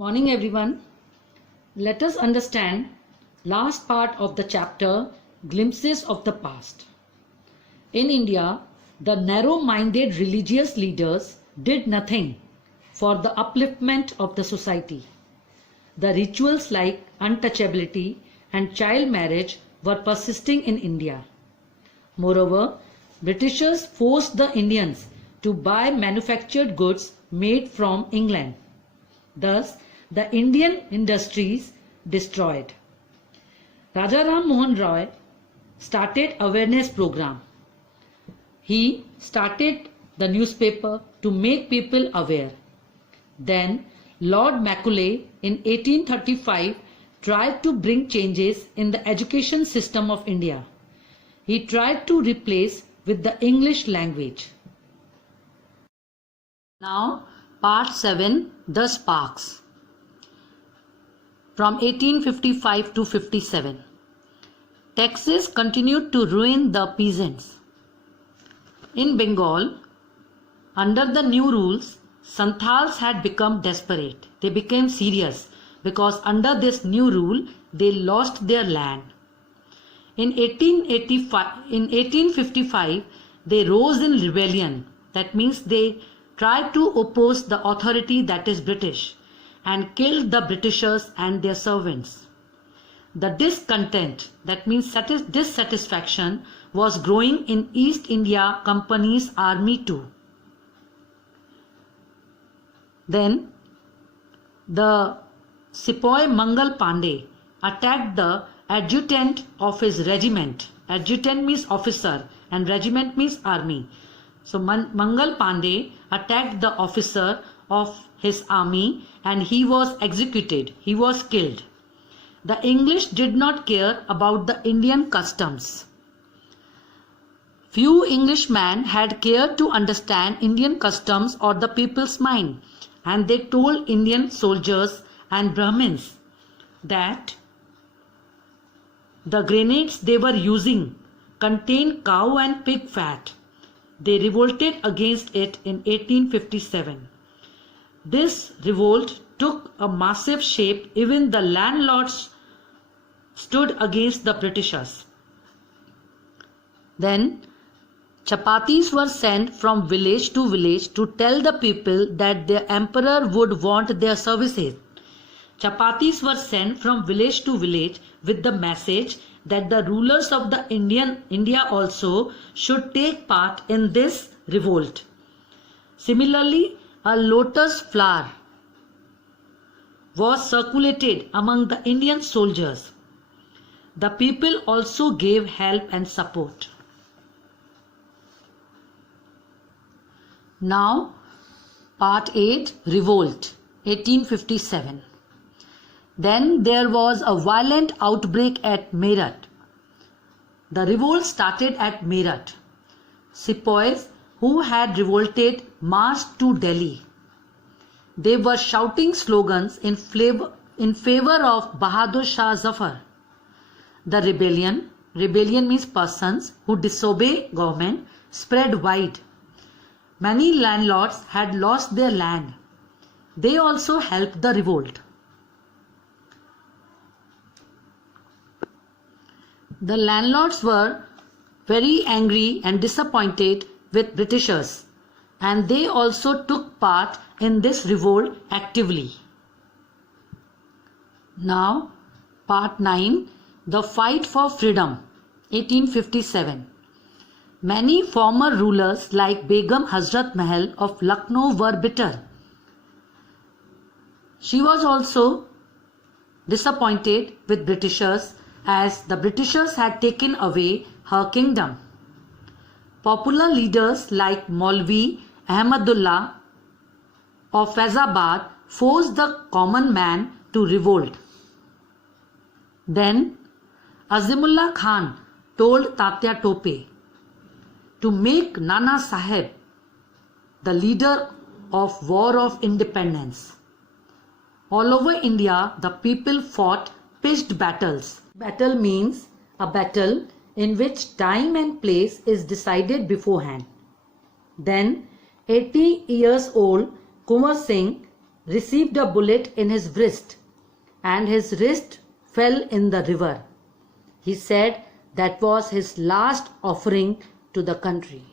Morning everyone. Let us understand last part of the chapter Glimpses of the Past. In India, the narrow-minded religious leaders did nothing for the upliftment of the society. The rituals like untouchability and child marriage were persisting in India. Moreover, Britishers forced the Indians to buy manufactured goods made from England. Thus, the Indian industries destroyed. Raja Ram Mohan Roy started awareness program. He started the newspaper to make people aware. Then Lord Macaulay in 1835 tried to bring changes in the education system of India. He tried to replace with the English language. Now part 7, The Sparks. From 1855 to 57. Taxes continued to ruin the peasants. In Bengal, under the new rules, Santals had become desperate. They became serious because under this new rule, they lost their land. In 1855, they rose in rebellion. That means they tried to oppose the authority, that is British, and killed the Britishers and their servants. The discontent, that means dissatisfaction, was growing in East India Company's army too. Then the Sepoy Mangal Pandey attacked the adjutant of his regiment. Adjutant means officer and regiment means army. So Mangal Pandey attacked the officer of his army and he was executed. He was killed. The English did not care about the Indian customs. Few Englishmen had cared to understand Indian customs or the people's mind, and they told Indian soldiers and Brahmins that the grenades they were using contained cow and pig fat. They revolted against it in 1857. This revolt took a massive shape. Even the landlords stood against the Britishers. Then chapatis were sent from village to village to tell the people that their emperor would want their services. Chapatis were sent from village to village with the message that the rulers of the India also should take part in this revolt. Similarly, a lotus flower was circulated among the Indian soldiers. The people also gave help and support. Now, part 8, Revolt, 1857. Then there was a violent outbreak at Meerut. The revolt started at Meerut. Sepoys who had revolted marched to Delhi. They were shouting slogans in favor of Bahadur Shah Zafar. The rebellion means persons who disobey government, spread wide. Many landlords had lost their land. They also helped the revolt. The landlords were very angry and disappointed with Britishers, and they also took part in this revolt actively. Now, part 9, The Fight for Freedom, 1857. Many former rulers like Begum Hazrat Mahal of Lucknow were bitter. She was also disappointed with Britishers as the Britishers had taken away her kingdom. Popular leaders like Maulvi Ahmadullah of Faizabad forced the common man to revolt. Then Azimullah Khan told Tatya Tope to make Nana Sahib the leader of War of Independence. All over India, the people fought pitched battles. Battle means a battle in which time and place is decided beforehand. Then 80 years old Kunwar Singh received a bullet in his wrist and his wrist fell in the river. He said that was his last offering to the country.